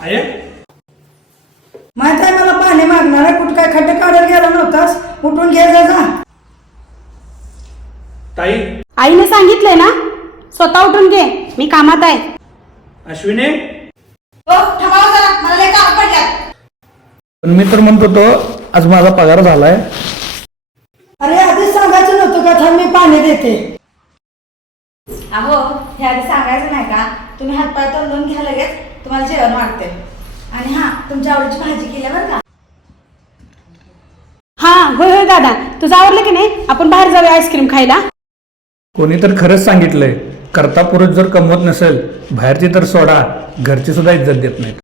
आहे माहित आहे मला पाणी मागणार आहे. कुठं काय खड्डे काढायला गेला नव्हतास. उठून घे जा. ताई आईने सांगितलंय ना, स्वतः उठून घे, मी कामात आहे. अश्विनी पण मी तर म्हणत होतो आज माझा पगार झालाय. अरे आधीच सांगायचं नव्हतं का? थांब मी पाणी देते. अहो हे आधी सांगायचं नाही का? तुम्ही हातपाय तोंडून घ्या, लगेच तुम्हाला जेवण वाढते. आणि हा, तुमच्या आवडीची भाजी केली बरं का? हा होय होय दादा, तुझं आवडलं की नाही? आपण बाहेर जाऊया आईस्क्रीम खायला. कोणी तर खरंच सांगितलंय, करता पुरुष जर कमवत नसेल बाहेरची तर सोडा, घरची सुद्धा इज्जत देत नाहीत.